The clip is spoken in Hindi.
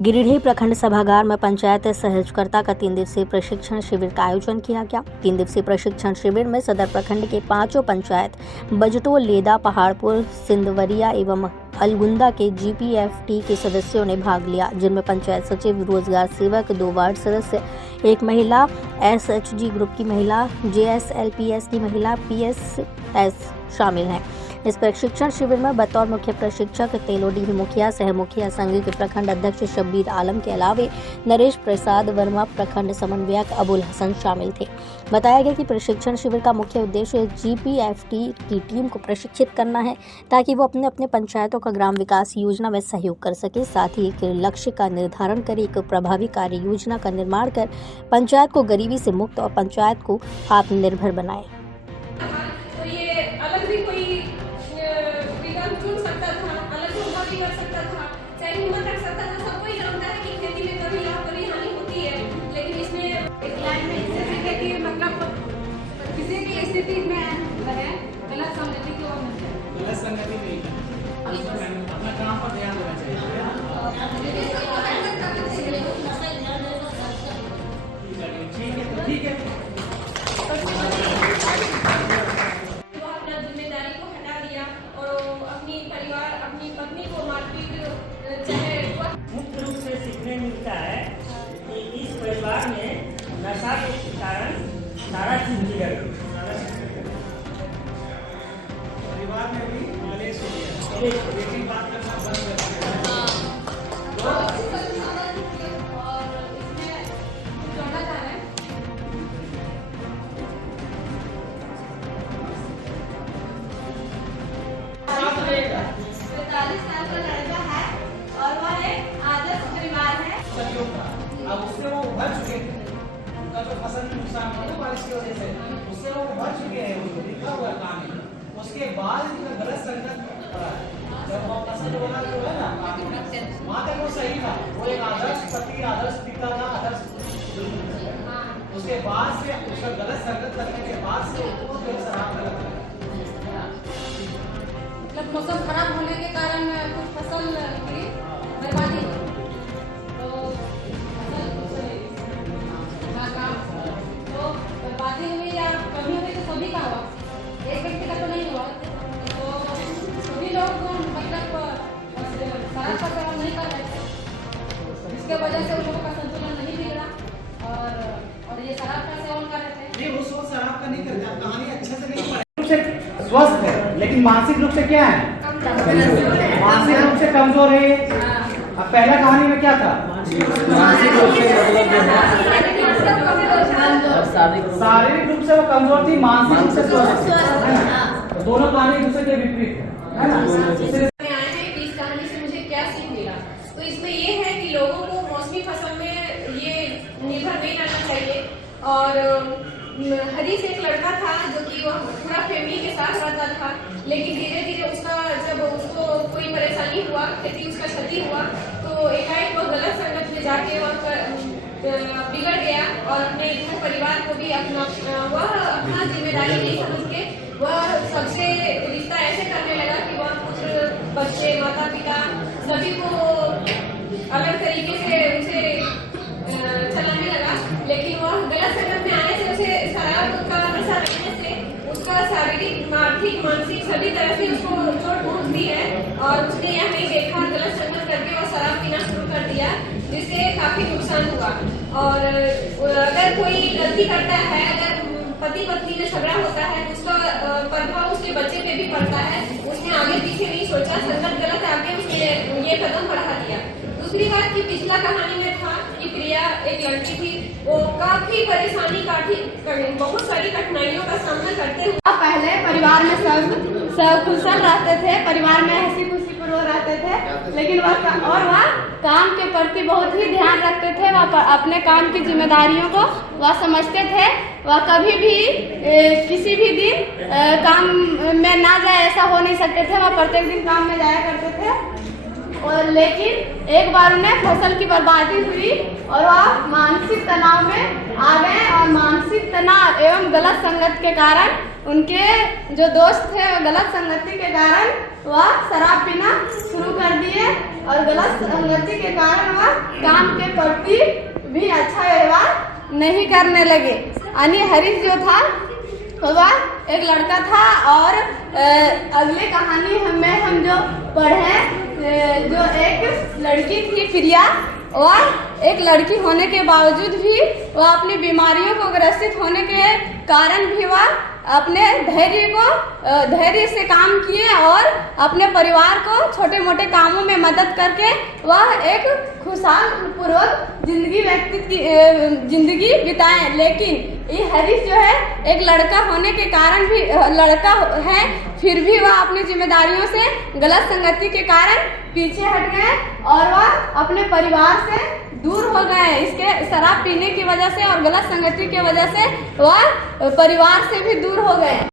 गिरिडीह प्रखंड सभागार में पंचायत सहयोगकर्ता का 3 दिवसीय प्रशिक्षण शिविर का आयोजन किया गया। 3 दिवसीय प्रशिक्षण शिविर में सदर प्रखंड के 5 पंचायत बजटोल, लेदा, पहाड़पुर, सिंधवरिया एवं अलगुंदा के GPFT के सदस्यों ने भाग लिया, जिनमें पंचायत सचिव, रोजगार सेवक, 2 वार्ड सदस्य, 1 महिला, SHG ग्रुप की महिला, JSLPS की महिला, PSS शामिल हैं। इस प्रशिक्षण शिविर में बतौर मुख्य प्रशिक्षक तेलोडीह मुखिया, सह मुखिया संघ के प्रखंड अध्यक्ष शब्बीर आलम के अलावे नरेश प्रसाद वर्मा, प्रखंड समन्वयक अबुल हसन शामिल थे। बताया गया कि प्रशिक्षण शिविर का मुख्य उद्देश्य GPFT की टीम को प्रशिक्षित करना है, ताकि वो अपने अपने पंचायतों का ग्राम विकास योजना में सहयोग कर सके। साथ ही एक लक्ष्य का निर्धारण कर एक प्रभावी कार्य योजना का निर्माण कर पंचायत को गरीबी से मुक्त और पंचायत को आत्मनिर्भर बनाए। तो ये अलग भी कोई विकल्प चुन सकता था, अलग धंधा भी कर सकता था, चाहे हिम्मत रख सकता था। सबको ही जानता है कि खेती में कभी लाभ कभी हानि होती है, लेकिन इसमें इस लाइन में इससे सीखे कि मतलब किसी की स्थिति में रहे गलत संगति की ओर न जाए। गलत संगति नहीं है, अपना काम पर ध्यान देना चाहिए। ठीक है। अपनी पत्नी को मारपीट चाहे मुख्य रूप से सीखने मिलता है कि इस परिवार में नशा के कारण सारा चीज बिगड़ परिवार में भी कलेश हो गया, लेकिन बात करना बंद कर दिया। अब उससे वो उभर चुके थे, उनका जो फसल नुकसान हुआ बारिश की वजह से, उससे वो उभर चुके हैं, उनको लिखा हुआ काम है। उसके बाद इनका गलत संगत पड़ा है। जब वो फसल वाला जो है ना, वहाँ तक वो सही था, वो एक आदर्श पति, आदर्श पिता था, आदर्श। उसके बाद से उसका गलत संगत करने के बाद से वो जो शराब का लगा, मतलब मौसम खराब होने के कारण कुछ फसल की बर्बादी हुई। तो बर्बादी हुई या कमी हुई तो सभी का हुआ, एक व्यक्ति का तो नहीं हुआ। तो सभी लोग मतलब शराब का सेवन नहीं कर रहे थे, जिसके वजह से उन लोगों का संतुलन नहीं बिगड़ा और ये शराब का सेवन कर रहे थे। नहीं उस वक्त शराब का नहीं करते। आप कहानी अच्छे से नहीं पढ़े। स्वस्थ है, लेकिन मानसिक रूप से क्या है? मानसिक रूप से कमजोर है। अब पहला कहानी में क्या था? मानसिक रूप से शारीरिक रूप से वो कमजोर थी, मानसिक रूप से स्वस्थ थी। तो दोनों कहानी एक दूसरे के विपरीत है ना? आए हैं कि इस कहानी से मुझे क्या सीख मिला। तो इसमें ये है कि लोगों को मौसमी फसल में ये निर्भर नहीं रहना चाहिए। और हरीश एक लड़का था जो कि वो पूरा फैमिली के साथ रहता था, लेकिन धीरे धीरे उसका जब उसको कोई परेशानी हुआ, खेती उसका क्षति हुआ, तो एकाएक वो गलत संगत में जाके और बिगड़ गया और अपने घर परिवार को भी अपना जिम्मेदारी नहीं समझ के वह सबसे रिश्ता ऐसे करने लगा कि वह पुत्र, बच्चे, माता पिता सभी को अलग तरीके से उसे चलाने लगा। लेकिन वह गलत संगत में आने से उसे शराब का नशा लगने से उसका शारीरिक, आर्थिक, मानसिक सभी तरह से उसको चोट पहुंचती है और उसने यह नहीं देखा, गलत संगत करके वह शराब पीना शुरू कर दिया, जिससे काफी नुकसान हुआ। और अगर कोई गलती करता है, अगर पति पत्नी में झगड़ा होता है, उसका प्रभाव उसके बच्चे पे भी पड़ता है। उसने आगे पीछे नहीं सोचा, संगत गलत आके उसने ये कदम बढ़ा दिया। दूसरी बात की पिछला कहानी में था कि प्रिया एक लड़की थी, वो काफी परेशानी बहुत सारी कठिनाइयों का सामना करते हुए पहले परिवार में सब खुशहाल रहते थे, परिवार में हंसी खुशी पूर्वक रहते थे, लेकिन वह काम के प्रति बहुत ही ध्यान रखते थे। वह अपने काम की जिम्मेदारियों को वह समझते थे। वह कभी भी किसी भी दिन काम में ना जाए ऐसा हो नहीं सकते थे। वह प्रत्येक दिन काम में जाया करते थे और लेकिन एक बार उन्हें फसल की बर्बादी हुई और वह मानसिक तनाव में आ गए और मानसिक तनाव एवं गलत संगत के कारण उनके जो दोस्त थे वो गलत संगति के कारण वह शराब पीना शुरू कर दिए और गलत संगति के कारण वह काम के प्रति भी अच्छा व्यवहार नहीं करने लगे। यानी हरीश जो था वह एक लड़का था और अगले कहानी हम जो पढ़े जो एक लड़की थी प्रिया, वह एक लड़की होने के बावजूद भी वह अपनी बीमारियों को ग्रसित होने के कारण भी वह अपने धैर्य से काम किए और अपने परिवार को छोटे मोटे कामों में मदद करके वह एक खुशहाल पूर्वक जिंदगी बिताए। लेकिन ये हरीश जो है एक लड़का होने के कारण भी लड़का है, फिर भी वह अपनी जिम्मेदारियों से गलत संगति के कारण पीछे हट गए और वह अपने परिवार से दूर हो गए। इसके शराब पीने की वजह से और गलत संगति की वजह से वह परिवार से भी दूर हो गए।